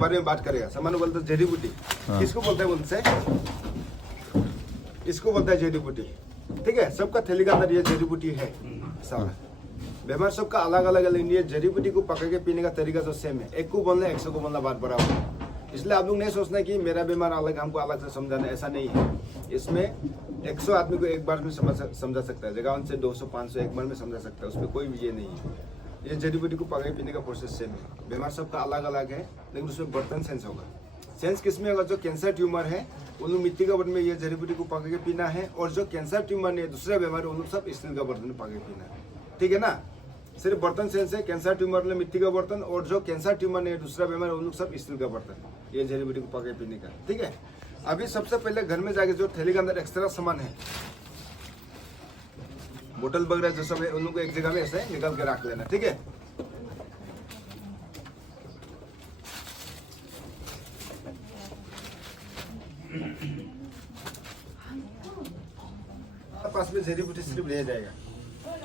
बारे में बात करेगा। सामान्य बोलते हैं जड़ी बूटी, किसको बोलते हैं बोलते इसको बोलता है जड़ी बूटी। ठीक है, सबका थैली के अंदर ये जड़ी बूटी है सारा। बीमार सबका अलग अलग है, लेकिन ये जड़ी बूटी को पका के पीने का तरीका तो सेम है। एक को बोलना 100 को बोलना बात बराबर है। इसलिए आप लोग नहीं सोचना कि मेरा बीमार अलग हमको अलग से समझाना, ऐसा नहीं है। इसमें 100 आदमी को एक बार में समझा सकता है, जगह उनसे 200 500 एक बार में समझा सकता है, उसमें कोई भी ये नहीं है। ये जड़ी बूटी को पका के पीने का प्रोसेस सेम है। बीमार सबका अलग अलग है, लेकिन उसमें बर्तन सेंस होगा। सेंस किसमें होगा? जो कैंसर ट्यूमर है उन लोग मिट्टी का बर्तन में ये जड़ी बूटी को पका के पीना है, और जो कैंसर ट्यूमर नहीं है, दूसरा बीमार है, उन लोग सब स्टील का बर्तन में पका के पीना है। ठीक है ना, सिर्फ बर्तन सेंस है। कैंसर ट्यूमर में मिट्टी का बर्तन, और जो कैंसर ट्यूमर नहीं है, दूसरा बीमार है, उन लोग सब स्टील का बर्तन, ये जड़ी बूटी को पका के पीने का। ठीक है, अभी सबसे पहले घर में जाके जो थैली के अंदर एक्स्ट्रा सामान है, बोतल वगैरह जो सब है, उन लोग को एक जगह में ऐसे निकाल के रख लेना। ठीक है, पास में जड़ी बूटी सिर्फ रह जाएगा।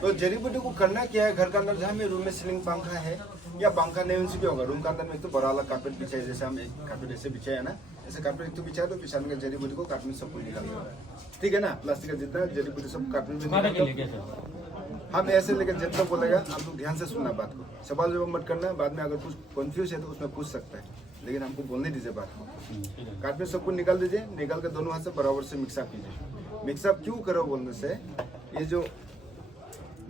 तो जड़ी बूटी को करना क्या है? घर के अंदर जहाँ में रूम में सीलिंग पंखा है या पंखा नहीं, उनसे भी होगा। रूम के अंदर में तो बड़ा वाला कार्पेट बिछाए, जैसे हम एक कार्पेट ऐसे बिछाए है ना, ऐसे कार्पेट एक तो बिछाए तो पिछाने का जड़ी बूटी को कार्पेट में सबको निकाल देगा। ठीक है ना, प्लास्टिक का जितना जड़ी बूटी सब कार्पेट में हम ऐसे लेकर जितना बोलेगा, आप लोग ध्यान से सुनना बात को, सवाल जवाब मत करना। बाद में अगर कुछ कंफ्यूज है तो उसमें पूछ सकता है, लेकिन हमको बोलने दीजिए बात को। कार्पेट सबको निकाल दीजिए, निकाल कर दोनों हाथ से बराबर से मिक्सअप कीजिए। मिक्सअप क्यों करो बोलने से, ये जो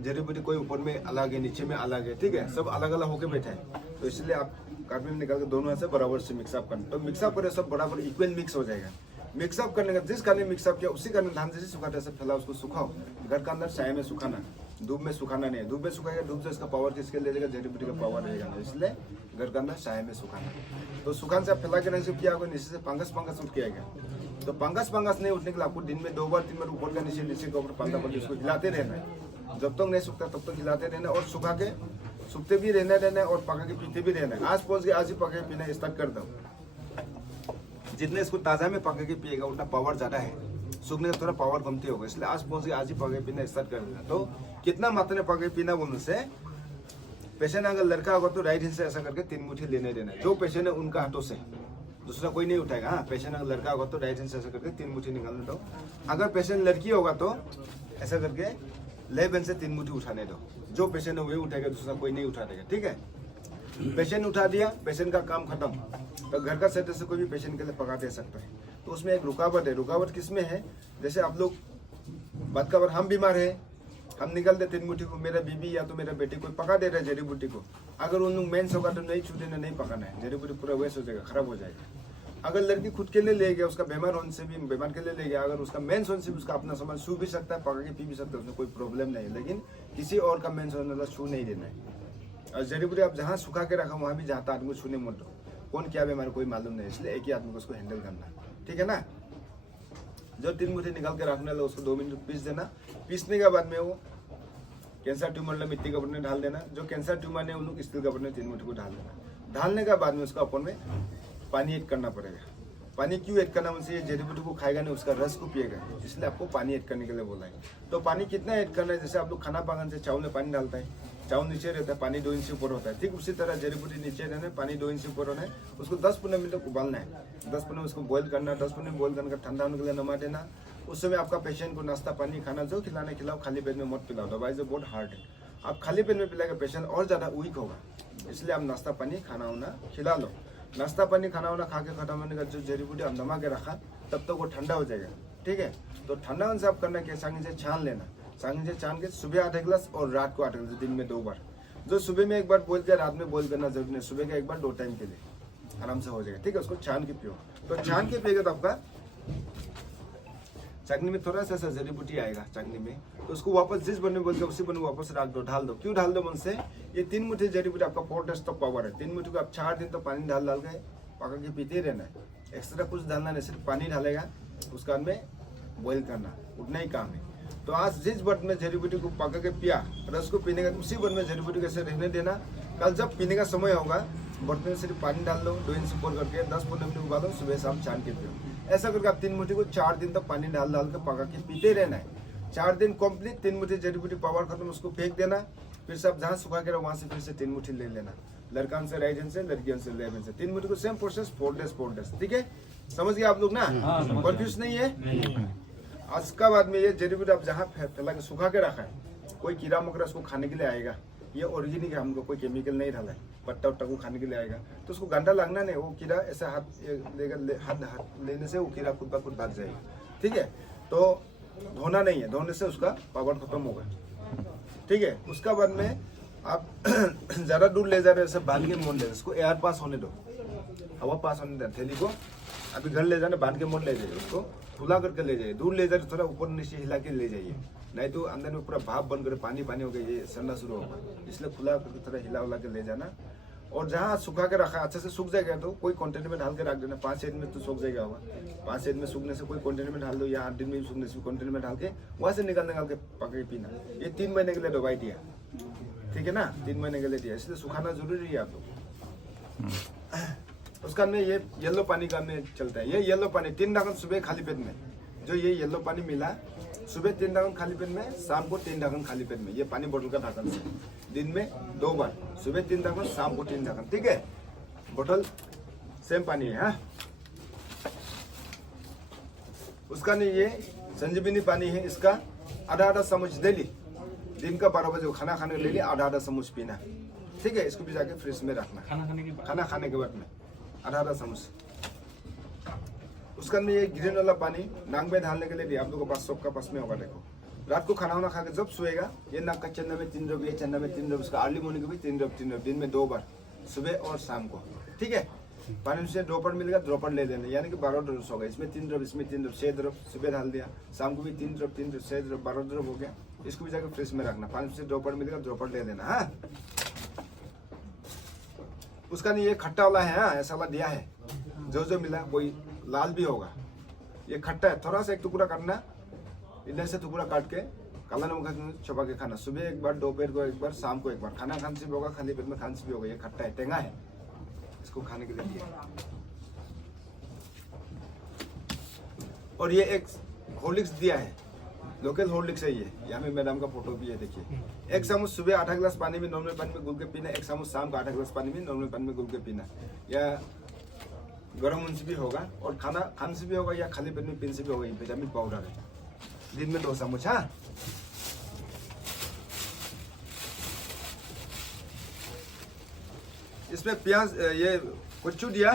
जड़ी बूटी कोई ऊपर में अलग है, नीचे में अलग है, ठीक है, सब अलग अलग होके बैठे हैं, तो इसलिए आप कार्पेट में निकाल के दोनों हाथ से बराबर से मिक्सअप करना। तो मिक्सअप करें सब बराबर इक्वल मिक्स हो जाएगा। मिक्सअप करने का जिस कारण मिक्सअप किया उसी कारण धान जैसे सुखाते ऐसे फैला, उसको सुखाओ। घर के अंदर छाया में सुखाना, धूप में सुखाना नहीं है। धूप में सुखाएगा, धूप से इसका पावर किसके ले जाएगा? जड़ी बूटी का पावर रहेगा ना, इसलिए घर के अंदर छाया में सुखाना। तो सुखान से आप फैला के नहीं किया होगा, नीचे से पंगस उठ के आएगा। तो पंगस नहीं उठने के लिए आपको दिन में 2 बार 3 बार ऊपर का नीचे, नीचे के ऊपर पंखा पर उसको हिलाते रहना है। जब तक नहीं सूखता तब तक हिलाते रहना, और सुखा के सूखते भी रहना है, और पका के पीते भी रहना है। आज पहुंच के आज ही पका के पीना स्टार्ट कर दो। जितने इसको ताज़ा में पका के पिएगा उतना पावर ज़्यादा है, सूखने का थोड़ा पावर कमती होगा, इसलिए आज पहुंच के आज ही पका के पीना स्टार्ट कर देना। तो कितना मात्रा में पका के पीना बोलने से, पेशेंट अगर लड़का होगा तो राइट हैंड से ऐसा करके 3 मुट्ठी लेने देना है। जो पेशेंट है उनका हाथों से, दूसरा कोई नहीं उठाएगा। हाँ, पेशेंट अगर लड़का होगा तो राइट हैंड से ऐसा करके 3 मुट्ठी निकालने दो। अगर पेशेंट लड़की होगा तो ऐसा करके लेफ्ट हैंड से 3 मुट्ठी उठाने दो। जो पेशेंट है वही उठाएगा, दूसरा कोई नहीं उठा देगा। ठीक है, पेशेंट उठा दिया, पेशेंट का काम खत्म। तो घर का सदस्य कोई भी पेशेंट के लिए पका दे सकता है। तो उसमें एक रुकावट है। रुकावट किसमें है? जैसे आप लोग बात का, हम बीमार है, हम निकल दे 3 मुट्ठी को, मेरा बीबी या तो मेरा बेटी कोई पका दे रहा है जड़ी बूटी को, अगर उन लोग मेंस होगा तो नहीं छूटे, नहीं पकाना है, जड़ी बूटी पूरा वेस्ट हो जाएगा, खराब हो जाएगा। अगर लड़की खुद के लिए ले गया, उसका बीमार होने से भी, बीमार के लिए ले गया, अगर उसका मेंस होने से भी उसका अपना सामान छू भी सकता है, पका के पी भी सकता है, उसमें कोई प्रॉब्लम नहीं है। लेकिन किसी और का मेंस होने वाला छू नहीं देना है। और जड़ी बूटी आप जहाँ सुखा के रखा वहाँ भी जाता आदमी को छूने मत दो। कौन क्या बीमार कोई मालूम नहीं, इसलिए एक ही आदमी को उसको हैंडल करना। ठीक है ना, जो 3 मुट्ठी निकाल के रखने लो, उसको 2 मिनट पीस देना। पीसने के बाद में वो कैंसर ट्यूमर में मिट्टी का बर्तन डाल देना। जो कैंसर ट्यूमर है उन लोग स्टील का बर्तन 3 मुट्ठी को डाल देना। डालने के बाद में उसका अपन में पानी ऐड करना पड़ेगा। पानी क्यों ऐड करना? मुझसे ये जड़ी बूटी को खाएगा नहीं, उसका रस को पिएगा, इसलिए आपको पानी ऐड करने के लिए बोला है। तो पानी कितना ऐड करना है? जैसे आप लोग खाना पकाने से चावल में पानी डालता है, चावल नीचे रहता है, पानी 2 इंच ऊपर होता है, ठीक उसी तरह जड़ी बूटी नीचे रहना है, पानी 2 इंच ऊपर होना है। उसको 10-15 मिनट तक उबालना है। 10-15 मिनट उसको बॉइल करना है। 10-15 मिनट बॉइल करके ठंडा होने के लिए नमा देना। उस समय आपका पेशेंट को नाश्ता पानी खाना जो खिलाना खिलाओ, खाली पेट में मत पिलाओ, दवाई जो बहुत हार्ड है। आप खाली पेट में पिलाएगा पेशेंट और ज़्यादा वीक होगा, इसलिए आप नाश्ता पानी खाना वाना खिला लो। नाश्ता पानी खाना वाना खा के खत्म होने का जो जड़ी बूटी आप नमा के रखा, तब तक वो ठंडा हो जाएगा। ठीक है, तो ठंडा होने से आप करना क्या? सांगी से छान लेना। सांगी से छान के सुबह 8 गिलास और रात को 8 गिलास, दिन में 2 बार। जो सुबह में 1 बार बॉइल किया, रात में बॉइल करना जरूरी नहीं। सुबह का 1 बार 2 टाइम के लिए आराम से हो जाएगा। ठीक है, उसको छान के पियो। तो छान के पिएगा तो आपका चटनी में थोड़ा सा जड़ी बूटी आएगा चटनी में, तो उसको वापस जिस बन में बोल के उसी बन में वापस रख दो, ढाल दो। क्यों ढाल दो? मन से ये 3 मुट्ठी जड़ी बूटी आपका 4 डेज तक पावर है। 3 मुट्ठी को आप 4 दिन तो पानी डाल के पका के पीते ही रहना है। एक्स्ट्रा कुछ डालना नहीं, सिर्फ पानी डालेगा, उसका में बॉइल करना, उतना ही काम है। तो आज जिस बर्तन में जड़ी बूटी को पका के पिया, रस को पीने का उसी बर्तन में जड़ी बूटी कैसे रहने देना। कल जब पीने का समय होगा, बर्तन में सिर्फ पानी डाल दो, 2 इंच ऊपर करके 10-15 मिनट उबालो, सुबह शाम छान के पियो। ऐसा करके आप 3 मुट्ठी को 4 दिन तक पानी डाल के पका के पीते रहना है। 4 दिन कंप्लीट 3 मुट्ठी जड़ी बूटी पावर खत्म, उसको फेंक देना। फिर से आप जहाँ सुखा के रहो वहाँ से फिर से 3 मुट्ठी ले लेना। लड़का से राइट हैंड से, लड़कियों से लेफ्ट हैंड से। 3 मुट्ठी को सेम प्रोसेस 4 days, ठीक है? समझ गए आप लोग ना? कंफ्यूज नहीं है? उसका बाद में ये जड़ी बूटी आप जहाँ फैला के सुखा के रखा है, कोई कीड़ा मकोड़ा उसको खाने के लिए आएगा, ये ओरिजिनल है, हमको कोई केमिकल नहीं डाला है, पत्ता उत्ता को खाने के लिए आएगा तो उसको गंदा लगना नहीं, वो कीड़ा ऐसा हाथ लेगा, हाथ लेने से वो कीड़ा खुद ब खुद भाग जाएगा, ठीक है? तो धोना नहीं है, धोने से उसका पावर खत्म होगा, ठीक है? उसका बाद में आप ज़्यादा दूर ले जा रहे हो, सब बांध के मोड़ ले, उसको एयर पास होने दो, हवा पास होने दो, थैली को अभी घर ले जाना, बांध के मोड़ ले जाइए, उसको खुला करके ले जाइए, दूर ले जाए थोड़ा ऊपर नीचे हिला के ले जाइए, नहीं तो अंदर में पूरा भाप बन कर पानी पानी हो गया, ये सड़ना शुरू होगा, इसलिए खुला करके थोड़ा हिला उला के ले जाना। और जहाँ सुखा के रखा अच्छे से सूख जाएगा तो कोई कंटेनर में डाल के रख देना, 5 दिन में तो सूख जाएगा होगा, 5 दिन में सूखने से कोई कंटेनर में डाल दो, या 8 दिन में सूखने से कंटेनर में डाल के वहाँ से निकाल के पका के पीना। ये 3 महीने के लिए दवाई दिया, ठीक है ना? 3 महीने के लिए दिया, इसलिए सुखाना जरूरी है आप लोग। उसका में ये येलो पानी का में चलता है, ये येलो पानी 3 ढक्कन सुबह खाली पेट में, जो ये येलो पानी मिला सुबह 3 ढक्कन खाली पेट में, शाम को 3 ढक्कन खाली पेट में, ये पानी बोतल का ढक्कन से दिन में 2 बार, सुबह 3 ढक्कन, शाम को 3 ढक्कन, ठीक है? बोतल सेम पानी है। हाँ, उसका नहीं ये संजीवनी पानी है, इसका आधा चम्मच डेली, दिन का 12 बजे खाना खाने के डेली आधा चम्मच पीना, ठीक है? इसको भी जाके फ्रिज में रखना, खाना खाने के बाद में आधा चम्मच। उसका में ये ग्रीन वाला पानी नाक में डालने के लिए भी आप लोगों के पास सबका पास में होगा। देखो रात को खाना वाना खा के जब सोएगा, ये नाक का चंदा में 3 ड्रॉप, ये चंदा में 3 ड्रॉप, उसका अर्ली मॉर्निंग को भी 3 ड्रॉप, दिन में 2 बार, सुबह और शाम को, ठीक है? पानी से ड्रॉपर मिलेगा, ड्रॉपर ले लेना, यानी कि 12 ड्रॉप्स हो गए, इसमें 3 ड्रॉप, इसमें 3 ड्रॉप, 6 ड्रॉप सुबह डाल दिया, शाम को भी 3 ड्रॉप, 6 ड्रॉप, 12 ड्रॉप हो गया। इसको भी जाकर फ्रिज में रखना, पानी से ड्रॉपर मिलेगा, ड्रॉपर ले लेना। हाँ, उसका नहीं ये खट्टा वाला है, हाँ ऐसा वाला दिया है, जो मिला कोई लाल भी होगा, ये खट्टा है, थोड़ा सा एक टुकड़ा काटना, इधर से टुकड़ा काट के काला नमक छुपा के खाना, सुबह एक बार, दोपहर को एक बार, शाम को एक बार, खाना खांसी भी होगा, खाली पेट में खांसी भी होगा, ये खट्टा है, टेंगा है, इसको खाने के लिए दिया। और ये एक हॉर्लिक्स दिया है, लोकल हॉर्लिक्स है ये, यहाँ में मैडम का फोटो भी है, देखिए। 1 चम्मच सुबह आधा गिलास पानी में, नॉर्मल पानी में घुल के पीना, 1 चम्मच शाम को आधा गिलास पानी में, नॉर्मल पानी में घुल के पीना, या गर्म उनसे भी होगा, और खांसी भी होगा, या खाली पेट में पीने से भी होगा, ये विटामिन पाउडर है, दिन में 2 चम्मच। हाँ, इसमें प्याज, ये कुच्चू दिया,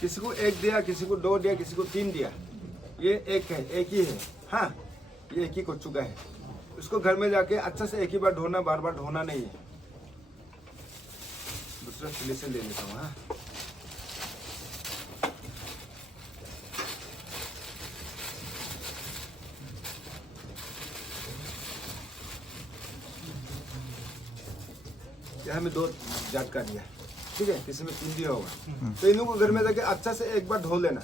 किसी को 1 दिया, किसी को 2 दिया, किसी को 3 दिया, ये एक ही है। हाँ, ये एक ही कुच्चू का है, उसको घर में जाके अच्छा से एक ही बार धोना, बार बार धोना नहीं है। दूसरा चीले से ले लेता हूँ। हाँ, यहाँ में 2 जात का दिया, ठीक है? किसी में 3 दिया होगा, तो इन लोगों को घर में जाके अच्छा से एक बार धो लेना,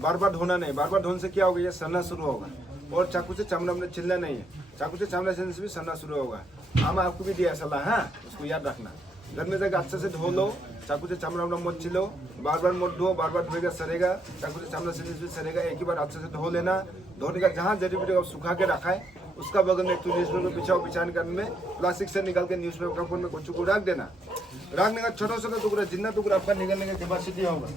बार बार धोना नहीं, बार बार धोने से क्या होगा, ये सड़ना शुरू होगा, और चाकू से चमड़ा में छिलना नहीं है, चाकू से चमड़ा छिलने से भी सड़ना शुरू होगा। हम आपको भी दिया सलाह, हाँ उसको याद रखना, घर में जाकर अच्छे से धो लो, चाकू से चमड़ा मत छिलो, बार बार मत धो, बार बार धोएगा सड़ेगा, चाकू से चमड़ा छिलने से सड़ेगा, एक ही बार अच्छे से धो लेना। धोने का जहाँ जड़ी बूटी सुखा के रखा है, उसका बगल में एक न्यूज़पेपर बिछाने का में प्लास्टिक से निकाल के न्यूज़पेपर कपड़े में कुछ को रख देना, रखने का छोटा छोटा टुकड़ा, जितना टुकड़ा आपका निकलने का कैपेसिटी होगा,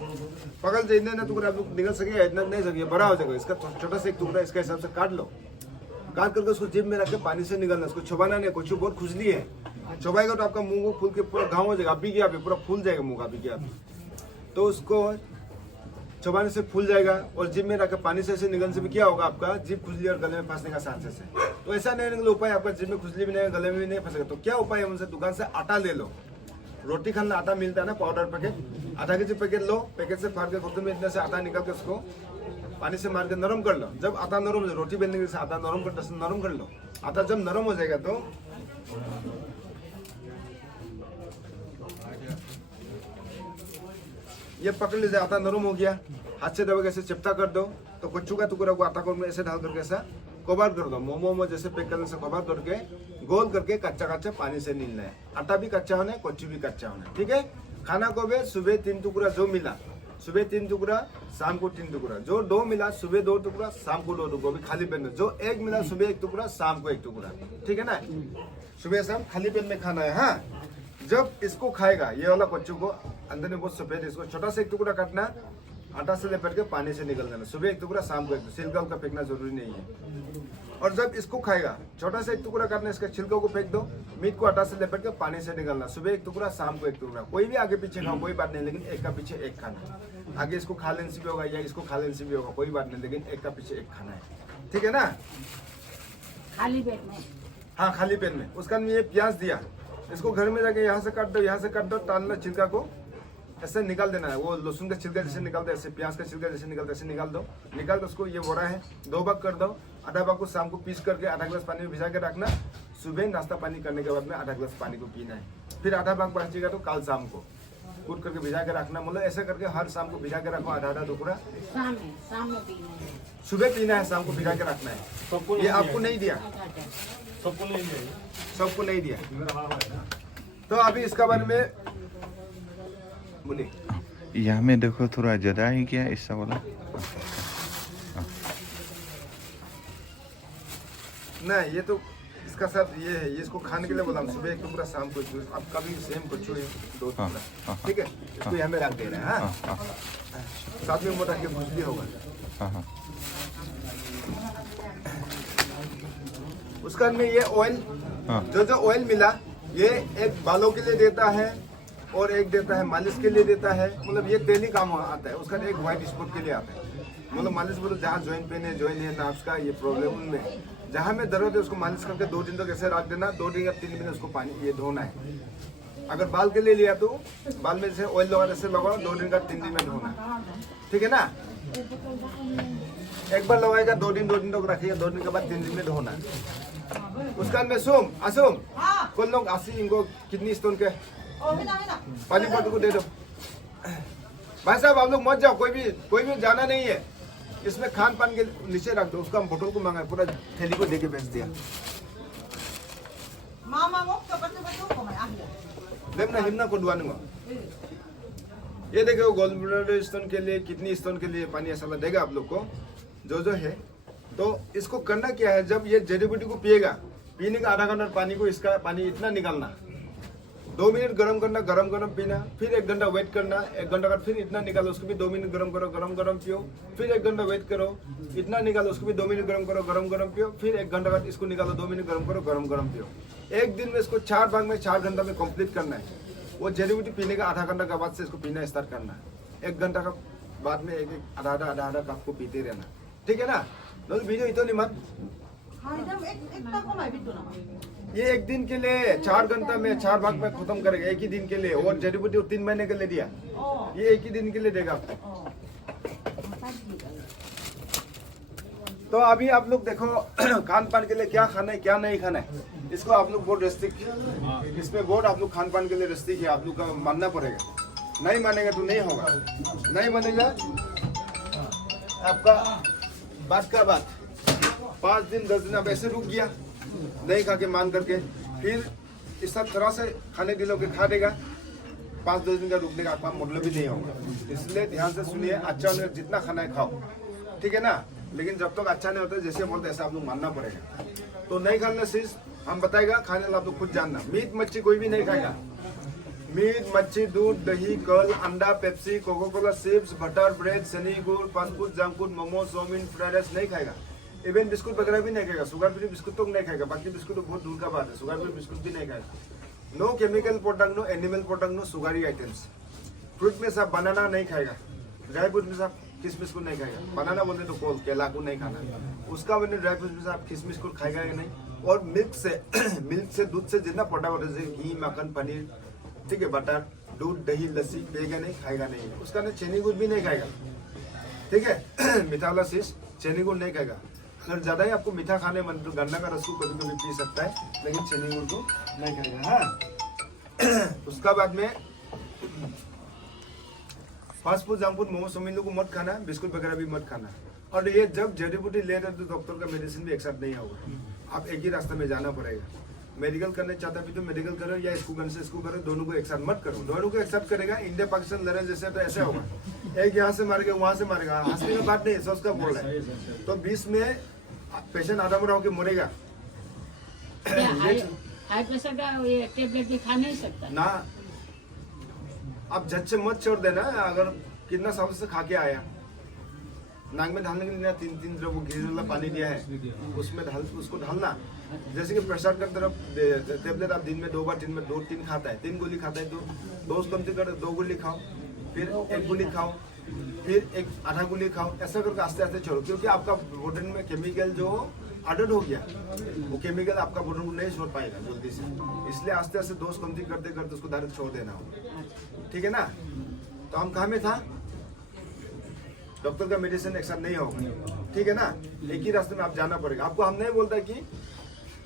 पकड़ जितने ना टुकड़ा आप लोग निकल सके, इतना नहीं सके, बड़ा हो जाएगा, इसका छोटा सा एक टुकड़ा इसके हिसाब से काट लो, काट करके उसको जेब में रख के पानी से निकालना, उसको छुपाना नहीं, कुछ बहुत खुजली है, छुपाएगा तो आपका मुंह फूल के पूरा घाव हो जाएगा, अभी क्या पूरा फूल जाएगा मुंह, अभी क्या, तो उसको चबाने से फूल जाएगा, और जिम में रखकर पानी से ऐसे निकलने से भी क्या होगा, आपका जीभ खुजली और गले में फंसने का चांसेस है। तो ऐसा नहीं निकले उपाय, आपका जिम में खुजली भी नहीं, गले में भी नहीं फंसेगा, तो क्या उपाय है, उनसे दुकान से आटा ले लो, रोटी खाना आटा मिलता है ना, पाउडर पैकेट, आधा केजी पैकेट लो, पैकेट से फाड़ के खुद में इतने से आटा निकाल के उसको पानी से मार के नरम कर लो। जब आटा नरम हो जाए, रोटी बेलने के आटा नरम कर लो, आटा जब नरम हो जाएगा तो ये पकड़ लीजिए, आटा नरम हो गया, हाथ से दबा के ऐसे चिपटा कर दो, तो कुच्चू का टुकड़ा को आटा को ऐसे डाल करके ऐसा कवर कर दो, मोमो जैसे पैक करने से कवर करके गोल करके कच्चा पानी से नीलना है, आटा भी कच्चा होना है, कुच्चू भी कच्चा होना है, ठीक है? खाना को भी सुबह 3 टुकड़ा जो मिला, सुबह 3 टुकड़ा, शाम को 3 टुकड़ा, जो 2 मिला सुबह 2 टुकड़ा, शाम को 2 टुकड़ा, भी खाली पेट में, जो 1 मिला सुबह 1 टुकड़ा, शाम को 1 टुकड़ा, ठीक है ना? सुबह शाम खाली पेट में खाना है। हाँ, जब इसको खाएगा ये वाला कच्चू को अंदर में बहुत सफेद, इसको छोटा सा एक टुकड़ा काटना, आटा से लपेट के पानी से निकल देना, सुबह एक टुकड़ा शाम को एक, छिलका उलका फेंकना जरूरी नहीं है। और जब इसको खाएगा छोटा सा एक टुकड़ा काटना, इसके छिलकों को फेंक दो, मीट को आटा से लपेट के पानी से निकलना, सुबह एक टुकड़ा शाम को एक टुकड़ा, कोई भी आगे पीछे खाओ कोई बात नहीं, लेकिन एक का पीछे एक खाना। आगे इसको खा लेने से भी होगा या इसको खा लेने से भी होगा, कोई बात नहीं, लेकिन एक का पीछे एक खाना है, ठीक है ना? खाली पेट में। हाँ खाली पेट में। उसका ये प्याज दिया, इसको घर में जाके यहाँ से काट दो, यहाँ से काट दो, टालना, छिलका को ऐसे निकाल देना है, वो लहसुन का छिलका जैसे निकालते ऐसे, प्याज का छिलका जैसे निकालते ऐसे निकाल दो। निकाल दो उसको, ये बोरा है 2 भाग कर दो, आधा भाग को शाम को पीस करके आधा गिलास पानी में भिजा के रखना, सुबह नाश्ता पानी करने के बाद में आधा गिलास पानी को पीना है। फिर आधा भाग बचेगा तो कल शाम को कूट करके भिजा के रखना, मतलब ऐसे करके हर शाम को भिजा के रखो, आधा आधा टुकड़ा। शाम में पीना है, सुबह पीना है, शाम को भिजा के रखना है। ये आपको नहीं दिया, सबको नहीं दिया। तो अभी इसका बारे में बोलिए। यहाँ में देखो थोड़ा ज्यादा ही क्या ऐसा वाला नहीं, ये तो इसका साथ ये है, ये इसको खाने के लिए बोला, सुबह एक टुकड़ा शाम को, अब कभी सेम कुछ है 2 टुकड़ा, ठीक है? इसको यहाँ में रख दे रहे हैं। हाँ साथ में मोटा के भूज भी होगा। उसका में ये ऑयल, जो ऑयल मिला ये एक बालों के लिए देता है और एक देता है मालिश के लिए देता है, मतलब ये डेली काम आता है। उसका एक व्हाइट स्पॉट के लिए आता है, मतलब मालिश बोलो जहाँ जॉइंट पेन है, जॉइंट है, नार्व्स का ये प्रॉब्लम में जहाँ में दर्द है उसको मालिश करके 2 दिन तक ऐसे रख देना, 2 दिन या 3 दिन उसको पानी ये धोना है। अगर बाल के लिए लिया तो बाल में जैसे ऑयल लगा ऐसे लगाओ, 2 दिन का 3 दिन में धोना, ठीक है ना? एक बार लगाएगा 2 दिन तक रखिएगा, 2 दिन के बाद 3 दिन में धोना। उसका में असुम कौन लोग आसी इनको किडनी स्टोन के पानी बोतल को दे दो। भाई साहब आप लोग मत जाओ, कोई भी जाना नहीं है, इसमें खान पान के नीचे रख दो। उसका हम बोतल को मांगा, पूरा थैली को दे के बेच दिया। देखना हिमना को दुआनूंगा। ये देखो गोल्ड ब्लडर स्टोन के लिए, किडनी स्टोन के लिए पानी ऐसा देगा आप लोग को जो है। तो इसको करना क्या है, जब ये जड़ी बूटी को पिएगा, पीने का आधा घंटा पानी को इसका पानी इतना निकालना, 2 मिनट गरम करना, गरम पीना, फिर 1 घंटा वेट करना, 1 घंटा बाद फिर इतना निकालो, उसको भी 2 मिनट गरम करो, गरम पियो, फिर 1 घंटा वेट करो, इतना निकालो, उसको भी 2 मिनट गरम करो, गरम पियो, फिर 1 घंटा बाद इसको निकालो, 2 मिनट गरम करो, गरम पियो। एक दिन में इसको 4 भाग में 4 घंटा में कंप्लीट करना है। वो जड़ी बूटी पीने का आधा घंटा के बाद से इसको पीना स्टार्ट करना है। 1 घंटा का बाद में एक आधा कप को पीते रहना, ठीक है ना? वीडियो इतो नहीं मत। ये 1 दिन के लिए 4 घंटा में 4 भाग में खत्म करेगा, एक ही दिन के लिए। और जड़ी बूटी 3 महीने के लिए दिया, ये एक ही दिन के लिए देगा आपको। तो अभी आप लोग देखो खान पान के लिए क्या खाना है क्या नहीं खाना है, इसको आप लोग बहुत रेस्ट्रिक्ट, इसमें बहुत आप लोग खान पान के लिए रेस्ट्रिक्ट है, आप लोग का मानना पड़ेगा। नहीं मानेगा तो नहीं होगा, नहीं मानेगा आपका बात का बात। 5 दिन 10 दिन अब ऐसे रुक गया नहीं खा के मान करके, फिर इस सब तरह से खाने दिलोगे खा देगा, 5-10 दिन का रुकने का आपका मतलब भी नहीं होगा। इसलिए ध्यान से सुनिए, अच्छा नहीं जितना खाना है खाओ, ठीक है ना? लेकिन जब तक अच्छा नहीं होता जैसे बोलते ऐसा आप लोग मानना पड़ेगा। तो नहीं खाना चीज हम बताएगा, खाने वाला आप लोग खुद जानना। मीट मच्छी कोई भी नहीं खाएगा, मीट मच्छी दूध दही कल अंडा Pepsi Coca Cola chips butter bread सनी गुड़ fast food junk food momo chow mein fried rice नहीं खाएगा। इवन बिस्कुट वगैरह भी नहीं खाएगा, शुगर फ्री बिस्कुट तो नहीं खाएगा, बाकी बिस्कुट तो बहुत दूर का बात है, शुगर फ्री बिस्कुट भी नहीं खाएगा। No chemical product, no animal product, no sugary items. Fruit में सब बनाना नहीं खाएगा, ड्राई फ्रूट में सब किशमिश को नहीं खाएगा। बनाना बोलते तो कोल केला को नहीं खाना, उसका मैंने ड्राई फ्रूट में सब किशमिश को खाएगा या नहीं। और मिल्क से दूध से जितना प्रोडक्ट होता है जैसे घी मक्खन पनीर, ठीक है, बटर दूध दही लस्सी पिएगा नहीं, खाएगा नहीं। उसका ना चीनी गुड़ भी नहीं खाएगा, ठीक है मीठा वाला चीज चीनी गुड़ नहीं खाएगा। अगर ज्यादा ही आपको मीठा खाने मन तो गन्ना का रस को कभी कभी पी सकता है, लेकिन चीनी गुड़ को नहीं खाएगा। हाँ उसका बाद में fast food junk food momo chowmein को मत खाना, बिस्कुट वगैरह भी मत खाना। और ये जब जड़ी बूटी ले रहे तो डॉक्टर का मेडिसिन भी एक साथ नहीं होगा, आप एक ही रास्ते में जाना पड़ेगा। मेडिकल करने चाहता भी तो मेडिकल करो, या इसको गन से इसको करो, दोनों को एक साथ मत करो। दोनों को एक साथ करेगा इंडिया पाकिस्तान लड़े जैसे तो ऐसे होगा, एक यहाँ से मारेगा वहां से मारेगा, हंसने की बात नहीं है, सोच का बोल रहा है। तो बीच में पेशेंट आधा मरा होकर मरेगा। हाई प्रेशर का ये टेबलेट भी खा नहीं सकता। ना आप झट से मत छोड़ देना। अगर कितना साल से खा के आया, नाक में डालने के लिए 3 जो वो ग्रीन वाला पानी दिया है उसमें उसको डालना। जैसे कि प्रेशर का तरफ टेबलेट आप दिन में 2 बार, दिन में 2-3 खाता है, 3 गोली खाता है तो 2 कम से कम 2 गोली खाओ, फिर 1 गोली खाओ, फिर एक आधा गोली खाओ, ऐसा करके आस्ते आस्ते छोड़ो। क्योंकि आपका बॉडी में केमिकल जो अडल्ट हो गया, वो केमिकल आपका बॉडी को नहीं छोड़ पाएगा जल्दी से, इसलिए आस्ते आस्ते डोज कमती करते करते उसको डायरेक्ट छोड़ देना होगा। ठीक है ना। तो हम कहाँ में था, डॉक्टर का मेडिसिन एक साथ नहीं होगा। ठीक है ना, एक ही रास्ते में आप जाना पड़ेगा। आपको हम नहीं बोलता कि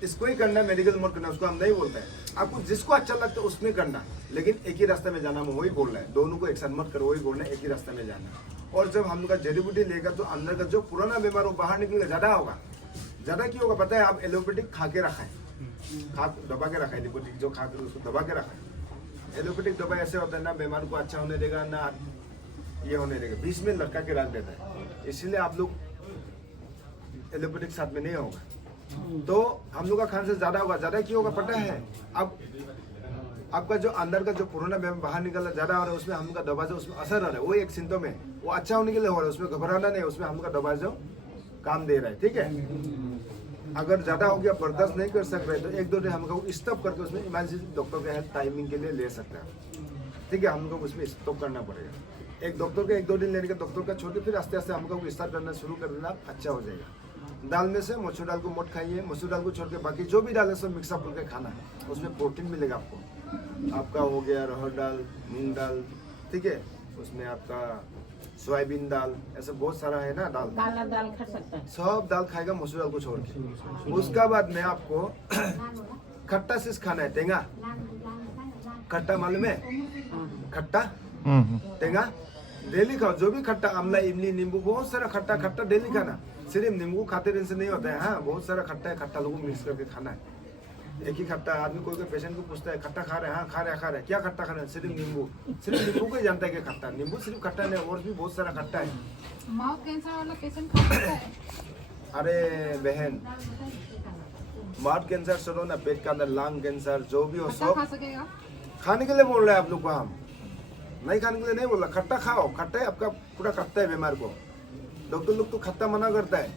इसको ही करना, मेडिकल मोड करना, उसको हम नहीं बोलते हैं। आपको जिसको अच्छा लगता है उसमें करना, लेकिन एक ही रास्ते में जाना, वही बोल रहा है। दोनों को एक साथ मत करो, वही बोल रहा है, एक ही रास्ते में जाना। और जब हम लोग का जड़ी बूटी लेगा तो अंदर का जो पुराना बीमार वो बाहर निकलेगा, ज्यादा होगा। ज्यादा क्यों होगा पता है? आप एलोपैथिक खा के रखा है, दबा के रखा है, एलोपैथिक जो खा के उसको दबा के रखा है। एलोपैथिक दवा ऐसे होता है ना, बीमार को अच्छा होने देगा ना ये होने देगा, बीच में लटका के रख देता है। इसीलिए आप लोग एलोपैथिक साथ में नहीं होगा। तो हम लोग का खाने से ज्यादा होगा। ज्यादा क्यों होगा पता है? अब आपका जो अंदर का जो पुराना बाहर निकलना ज्यादा हो रहा है, उसमें हम लोग का दवा जो उसमें असर आ रहा है, वो एक सिम्टम है। वो अच्छा होने के लिए हो रहा है, उसमें घबराना नहीं, उसमें हम लोग का दवा जो काम दे रहा है। ठीक है। अगर ज्यादा हो गया, बर्दाश्त नहीं कर सक रहे, तो 1-2 दिन हम लोग स्टॉप करके उसमें इमरजेंसी डॉक्टर का हेल्प टाइमिंग के लिए ले सकते हैं। ठीक है, हम लोग उसमें स्टॉप करना पड़ेगा। एक डॉक्टर का 1-2 दिन लेने के डॉक्टर का छोड़ के फिर आस्ते आस्ते हमको स्टार्ट करना शुरू कर देना, अच्छा हो जाएगा। दाल में से मसूर दाल को मत खाइए, मसूर दाल को छोड़ के बाकी जो भी दाल है सब मिक्सअप करके खाना है। उसमें प्रोटीन मिलेगा आपको। आपका हो गया अरहर दाल, मूंग दाल, ठीक है, उसमें आपका सोयाबीन दाल, ऐसा बहुत सारा है ना दाल। काला दाल खा सकता है, सब दाल खाएगा मसूर दाल को छोड़ के। उसका बाद में आपको खट्टा चीज खाना है, टेंगा। खट्टा मालूम है? खट्टा टेंगा डेली खाओ। जो भी खट्टा, आमला, इमली, नींबू, बहुत सारा खट्टा खट्टा डेली खाना। सिर्फ नींबू खाते रहने से नहीं होता है। हाँ, बहुत सारा खट्टा है, खट्टा लोगों को मिक्स करके खाना है। एक ही खट्टा आदमी कोई पेशेंट को पूछता है खट्टा खा रहे हैं? हाँ खा रहे हैं। क्या खट्टा खा रहे हैं? सिर्फ नींबू को ही जानता है कि खट्टा। नींबू सिर्फ खट्टा नहीं, और भी बहुत सारा खट्टा है। माउथ कैंसर वाला पेशेंट खा सकता है? अरे बहन, माउथ कैंसर छोड़ो ना, पेट के अंदर लंग कैंसर जो भी हो सब खा सकेगा। खाने के लिए बोल रहे हैं आप लोग को। हम नहीं खाने के लिए नहीं बोल रहा। खट्टा खाओ, खट्टा है आपका पूरा खट्टा है बीमार को। डॉक्टर लोग तो खट्टा मना करता है,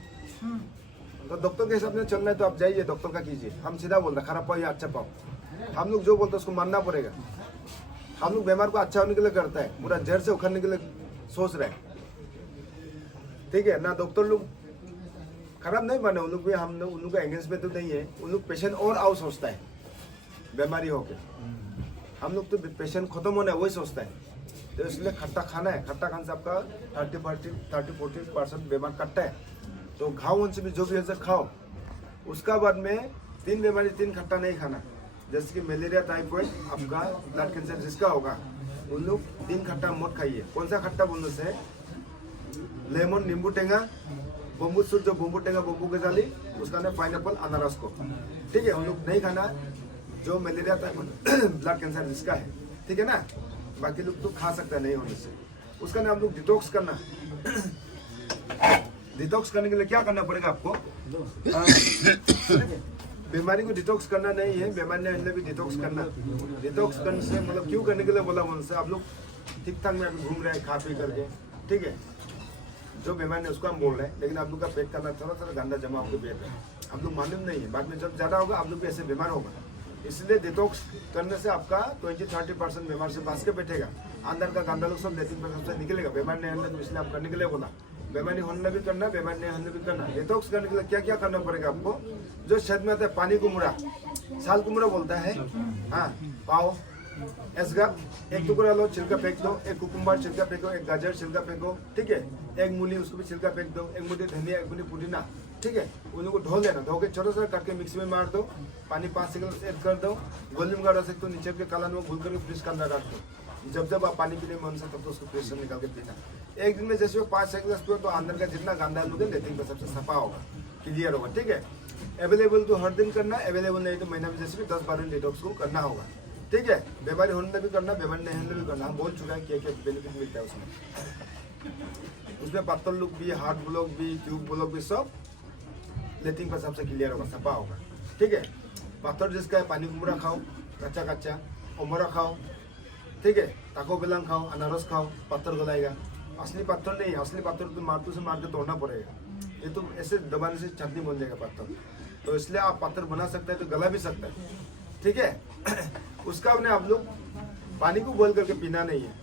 तो डॉक्टर के हिसाब से चलना है तो आप जाइए, डॉक्टर का कीजिए। हम सीधा बोल रहे खराब पाओ या अच्छा पाओ, हम लोग जो बोलते हैं उसको मानना पड़ेगा। हम लोग बीमार को अच्छा होने के लिए करता है, पूरा जड़ से उखड़ने के लिए सोच रहे हैं। ठीक है ना। डॉक्टर लोग खराब नहीं माने, उन लोग भी हम लोग उन लोग का एंगेजमेंट तो नहीं है। उन लोग पेशेंट और आओ सोचता है बीमारी होके। हम लोग तो पेशेंट खत्म होना है वही सोचता है। तो इसलिए खट्टा खाना है। खट्टा खाने से आपका 30-40% बीमार कटता है। तो घाव उनसे भी जो भी है खाओ। उसका बाद में 3 बीमारी 3 खट्टा नहीं खाना। जैसे कि मलेरिया, टाइफाइड, आपका ब्लड कैंसर जिसका होगा, उन लोग 3 खट्टा मत खाइए। कौन सा खट्टा बोलने से? लेमन, नींबू टेंगा, बम्बू सूट जो बम्बू टेंगा, बम्बू के जाली, उसका नाम पाइनएप्पल, अनारस को। ठीक है, उन लोग नहीं खाना जो मलेरिया, टाइफाइड, ब्लड कैंसर जिसका है। ठीक है ना। बाकी लोग तो खा सकता है नहीं होने से। उसका नाम लोग डिटॉक्स करना। डिटॉक्स करने के लिए क्या करना पड़ेगा आपको? बीमारी को डिटॉक्स करना नहीं है, बीमारी ने भी डिटॉक्स करना। डिटॉक्स करने से मतलब क्यों करने के लिए बोला उनसे? आप लोग ठीक ठाक में घूम रहे हैं खा पी करके, ठीक है, जो बीमारी है उसको हम बोल रहे हैं, लेकिन आप लोग का पेट का अंदर थोड़ा थोड़ा गंदा जमा होकर बैठ रहा है। आप लोग मालूम नहीं है, बाद में जब ज्यादा होगा आप लोग भी ऐसे बीमार होगा। इसलिए डिटॉक्स करने से आपका 20-30% बीमार से बच के बैठेगा। अंदर का गंदा लोग सब लेटिंग पर सबसे निकलेगा। बीमार नहीं होने तो इसलिए आप करने के लिए बोला। बीमारी होने भी करना, बीमारी नहीं होने भी करना। डिटॉक्स करने के लिए क्या क्या करना पड़ेगा आपको? जो शहद में आता है पानी कुमड़ा, साल कुमड़ा बोलता है, हाँ, पाओ, एसगा, एक टुकड़ा लो, छिलका फेंक दो। एक कुकुम्बर छिलका फेंको, एक गाजर छिलका फेंको, ठीक है, एक मूली उसको भी छिलका फेंक दो, एक मुट्ठी धनिया, एक मुट्ठी पुदीना, ठीक है, उनको धो लेना। धो के छोटा सा काट के मिक्सी में मार दो, पानी 5 सेकंड ऐड कर दो, गोली में गाड़ सकते हो, नीचे के काला नमक घुल करके फ्रिज के अंदर रख दो। जब जब आप पानी पीने मन से तब तो उसको फ्रिज से निकाल के पीना। एक दिन में जैसे वो 5 सेकंड तो अंदर का जितना गंदा लोग है लेटिंग पर सबसे सफा होगा, क्लियर होगा। ठीक है, अवेलेबल तो हर दिन करना, अवेलेबल नहीं तो महीना में जैसे भी 10-12 डिटॉक्स को करना होगा। ठीक है, बीमारी होने भी करना, बीमारी नहीं होने भी करना। हम बोल चुका है क्या क्या बेनिफिट मिलता है उसमें पत्तल लोग भी, हार्ट ब्लॉक भी, ट्यूब ब्लॉक भी, सब लेटिंग पर सबसे क्लियर होगा, सफा होगा। ठीक है, पत्थर जिसका है पानी कुमड़ा खाओ कच्चा कच्चा, उमरा खाओ, ठीक है, ताको बेलांग खाओ, अनारस खाओ, पत्थर गलाएगा। असली पत्थर नहीं है, असली पत्थर तो मारतू से मार के तोड़ना पड़ेगा, ये तो ऐसे दबाने से चटनी बन जाएगा पत्थर। तो इसलिए आप पत्थर बना सकते हैं तो गला भी सकता है, ठीक है। उसका अपने आप लोग पानी को बॉईल करके पीना नहीं है,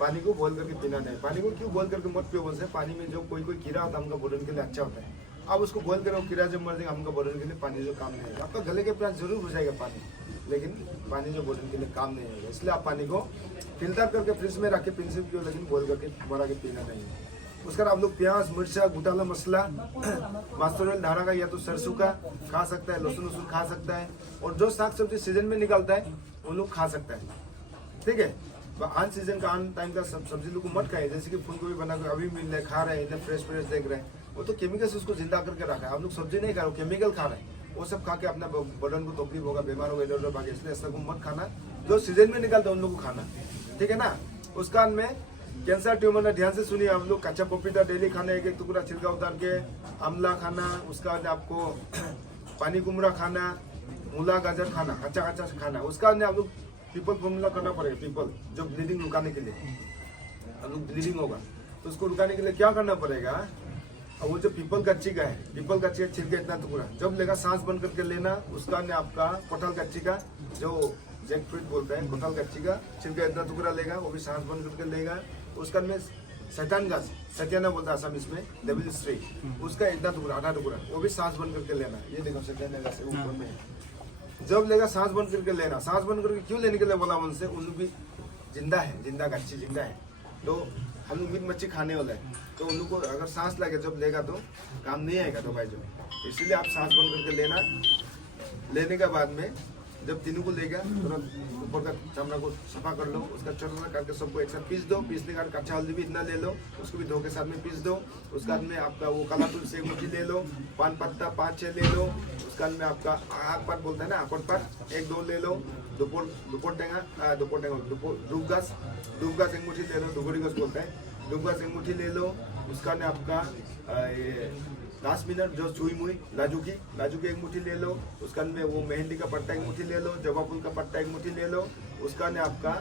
पानी को बॉईल करके पीना नहीं है। पानी को क्यों बॉईल करके मत पियो, बोलते पानी में जो कोई कोई कीड़ा होता है हमका बॉडन के लिए अच्छा होता है, आप उसको बॉईल करो, कीड़ा जब मर जाएगा हमका बॉडन के लिए पानी जो काम नहीं है। आपका गले के पास जरूर हो जाएगा पानी, लेकिन पानी जो बॉडन के लिए काम नहीं होगा। इसलिए आप पानी को फिल्टर करके फ्रिज में रख के पी सकते हो, लेकिन बॉईल करके बना के पीना नहीं है। उसका आप लोग प्याज मिर्चा गुटाला मसला मस्टर्ड ऑयल धारा का या तो सरसों का खा सकता है, लहसुन वसुन खा सकता है, और जो साग सब्जी सीजन में निकलता है वो लोग खा सकता है, ठीक है। आन सीजन का आन टाइम का सब्जी लोग को मत खाए, जैसे कि फूल गोभी बना के अभी मिल रहा है, खा रहे हैं, इतने फ्रेश फ्रेश देख रहे हैं, वो तो केमिकल से उसको जिंदा करके रखा है। आप लोग सब्जी नहीं खा रहे हो, केमिकल खा रहे हैं, वो सब खा के अपना बदन को तकलीफ होगा, बीमार होगा, इधर उधर भागे। इसलिए ऐसा को मत खाना, जो सीजन में निकलता है उन लोग को खाना, ठीक है ना। उसका में कैंसर ट्यूमर ना, ध्यान से सुनिए आप लोग, कच्चा पपीता डेली खाना, एक एक टुकड़ा छिलका उतार के, आमला खाना, उसका बाद आपको पानी कुमड़ा खाना, मूला गाजर खाना, कच्चा कच्चा खाना। उसका बाद आप लोग पीपल फॉर्मूला करना पड़ेगा, पीपल जो ब्लीडिंग रुकाने के लिए, अब लोग ब्लीडिंग होगा तो उसको रुकाने के लिए क्या करना पड़ेगा, अब वो जो पीपल कच्ची का है, पीपल कच्ची का छिलका इतना टुकड़ा जब लेगा सांस बंद करके लेना। उसका ने आपका कटहल कच्ची का जो जैक फ्रूट बोलता है, कटहल कच्ची का छिलका इतना टुकड़ा लेगा, वो भी सांस बंद करके लेगा। उसका में सैतान गाछ, सत्याना बोलता है असम इसमें, डेविल स्ट्री, उसका इतना टुकड़ा, आधा टुकड़ा, वो भी सांस बंद करके लेना। ये देखो सत्याना गाछ से ऊपर में जब लेगा सांस बंद करके लेना। सांस बंद करके क्यों लेने के लिए बोला उनसे, उन लोग भी जिंदा है, जिंदा कच्ची जिंदा है, तो हम लोग मीट मच्छी खाने वाला है, तो उन लोग को अगर सांस लगे जब लेगा तो काम नहीं आएगा दवाई जो, इसलिए आप सांस बंद करके लेना। लेने के बाद में जब तीनों को लेगा तुरंत ऊपर का चमड़ा को सफा कर लो, उसका छोटा करके सबको एक साथ पीस दो। पीसने का कच्चा हल्दी भी इतना ले लो, उसको भी धो के साथ में पीस दो। उसके बाद में आपका वो काला तुलसी एक मुट्ठी ले लो, पान पत्ता 5-6 ले लो। उसके बाद में आपका आग पात बोलता है ना, आकोट पात 1-2 ले लो। दुपोर टेंगा धूप घास एक मुट्ठी ले लो, दुगोड़ी घास बोलता है, धूप घास एक मुट्ठी ले लो। उसका ने आपका घास मिनट जो चुई मुई लाजू की एक मुट्ठी ले लो। उसका में वो मेहंदी का पट्टा एक मुट्ठी ले लो, जवा फूल का पट्टा एक मुट्ठी ले लो। उसका ने आपका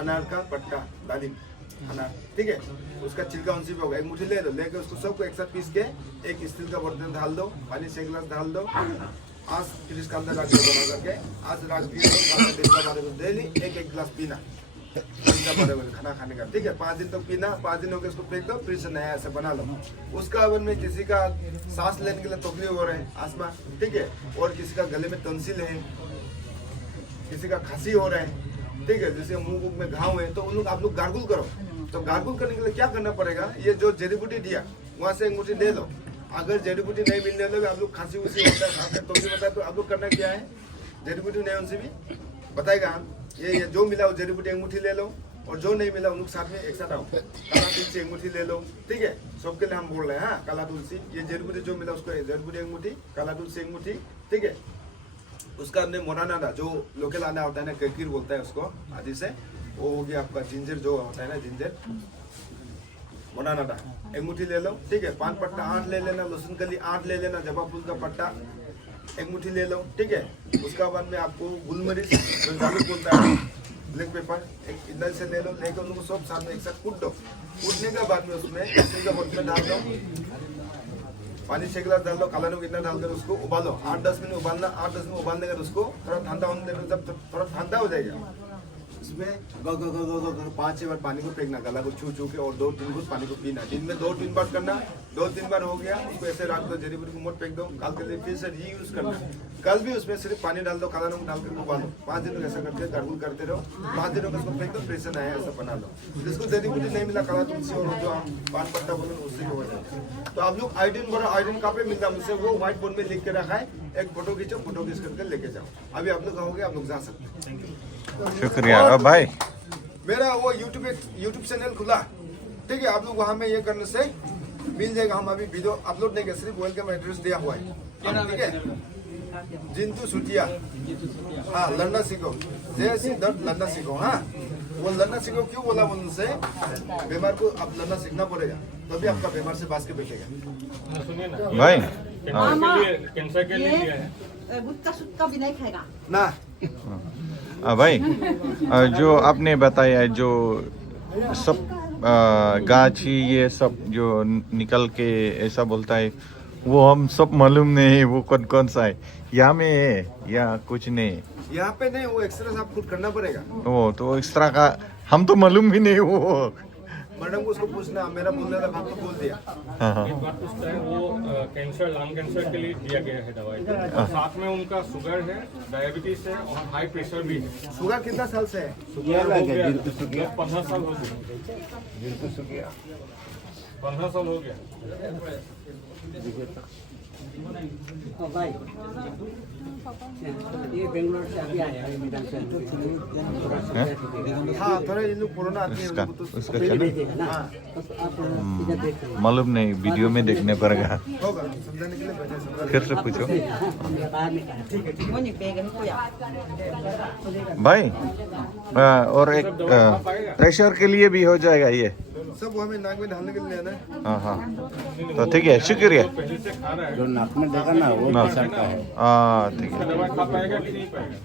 अनार का पट्टा, दालिम अनार, ठीक है, उसका छिलका उनसे भी होगा, एक मुट्ठी ले लो। लेके उसको सबको एक साथ पीस के एक स्टील का बर्तन डाल दो, पानी से 1 गिलास डाल दो, आज फ्रिज का अंदर रख दो बना करके। आज रात की डेली 1-1 गिलास पीना खाना खाने का, ठीक है। 5 दिन तक पीना, 5 दिन हो गए उसको फेंक दो, फिर से नया ऐसा बना लो। उसका अवन में किसी का सांस लेने के लिए तकलीफ हो रहा है, आसमा, ठीक है, और किसी का गले में तंसिल है, किसी का खांसी हो रहा है, ठीक है, जैसे मुंह में घाव है, तो उन लोग आप लोग गार्गुल करो। तो गार्गुल करने के लिए क्या करना पड़ेगा, ये जो जड़ी बूटी दिया वहाँ से एक मुट्ठी ले लो। अगर जड़ी बूटी नहीं मिलने लगे, आप लोग खांसी उसी होता है तो भी बताए, तो आप लोग करना क्या है, जड़ी बूटी नहीं उनसे भी बताएगा हम, ये जो मिला वो जड़ी बूटी एक मुट्ठी ले लो, और जो नहीं मिला उन लोग साथ में एक साथ आओ, काला तुलसी एक मुट्ठी ले लो, ठीक है। सबके लिए हम बोल रहे हैं, हाँ, काला तुलसी, ये जड़ी बूटी जो मिला उसको जड़ी बूटी एक मुट्ठी, काला तुलसी एक मुट्ठी, ठीक है। उसका हमने मोनाना जो लोकल आना होता है ना, ककीर बोलता है उसको आदि से, वो हो गया आपका जिंजर जो होता है ना, जिंजर मोनाना एक मुट्ठी ले लो, ठीक है। पान पत्ता 8 ले लेना, लहसुन कली 8 ले लेना, जवा फूल का पत्ता एक मुट्ठी ले लो, ठीक है। उसका बाद में आपको गुलमरीच बोलता है, ब्लैक पेपर एक इधर से ले लो, लेकर उनको सब साथ में एक साथ कूट दो। कूटने के बाद में उसमें बर्तन डाल दो, पानी 6 गिलास डाल दो, काला नमक इतना डालकर उसको उबालो। 8-10 मिनट उबालना, 8-10 मिनट उबालने के बाद उसको थोड़ा ठंडा होने देना। जब थोड़ा ठंडा हो जाएगा उसमें 5-6 बार पानी को फेंकना, गला को छू के, और 2-3 घूंट पानी को पीना। दिन में 2-3 बार करना, 2-3 बार हो गया उसको ऐसे रख दो, जड़ी बूटी को मत फेंक दो। कल के लिए फिर से रीयूज करना, कल भी उसमें सिर्फ पानी डाल दो, काला नमक डाल कर उबालो। 5 दिन ऐसा करते गार्गुल करते रहो, 5 दिनों का उसको फेंक दो, फिर से नया ऐसा बना लो। जिसको जड़ी बूटी नहीं मिला, काला तुलसी और जो पान पत्ता बोलो उससे हो जाए। तो आप लोग आयोडीन बोलो, आयोडीन कहाँ पे मिलता है मुझसे, वो व्हाइट बोर्ड में लिख के रखा है, एक फोटो खींचो, फोटो खींच करके लेके जाओ। अभी आप लोग कहोगे, आप लोग जा सकते हैं। थैंक यू, शुक्रिया। अब भाई मेरा वो यूट्यूब चैनल खुला, ठीक है, आप लोग वहाँ में ये करने से मिल जाएगा। हम अभी वीडियो अपलोड नहीं कर, सिर्फ वेलकम एड्रेस दिया हुआ है, ठीक है। जिंतु सुटिया, हाँ, लड़ना सीखो, जय सिंह दत्त लड़ना सीखो। हाँ, वो लड़ना सीखो क्यों बोला उनसे, बीमार को अब लड़ना सीखना पड़ेगा, तभी तो आपका बीमार से बाज के बैठेगा। भाई कैंसर के लिए लिया है। गुटखा सुटका भी नहीं खाएगा। ना भाई जो आपने बताया जो सब गाछी ये सब जो निकल के ऐसा बोलता है वो हम सब मालूम नहीं है वो कौन कौन सा है यहाँ में है या कुछ नहीं यहाँ पे नहीं, वो एक्सरसाइज आप खुद करना पड़ेगा। वो तो एक्स्ट्रा का हम तो मालूम भी नहीं वो मैडम को उसको पूछना, मेरा बोलने लगा आपको बोल दिया। हाँ हाँ एक बात पूछता है, वो कैंसर लंग कैंसर के लिए दिया गया है दवाई, साथ में उनका शुगर है, डायबिटीज है और हाई प्रेशर भी है। शुगर कितना साल से है? शुगर हो गया 15 साल हो गया, 15 साल हो गया। भाई ये बेंगलोर से अभी आया है मेरा से हाँ, थोड़ा ये लोग कोरोना आती है उसका उनको तो उसका चैनल हाँ, आप इधर देख रहे मालूम नहीं वीडियो में देखने पड़ेगा होगा समझाने के लिए बैठे समझा। फिर से पूछो हैं बाहर में कहा Mo ni pega ni kuya. भाई और एक प्रेशर के लिए भी हो जाएगा ये सब वो हमें नाक में डालने के लिए लेना है। हाँ हाँ तो ठीक है शुक्रिया पहले से खा रहा है, जो नाक में देखा ना वो हाँ प्रेशर का है। हाँ ठीक है दवाई खा पाएगा कि नहीं पाएगा?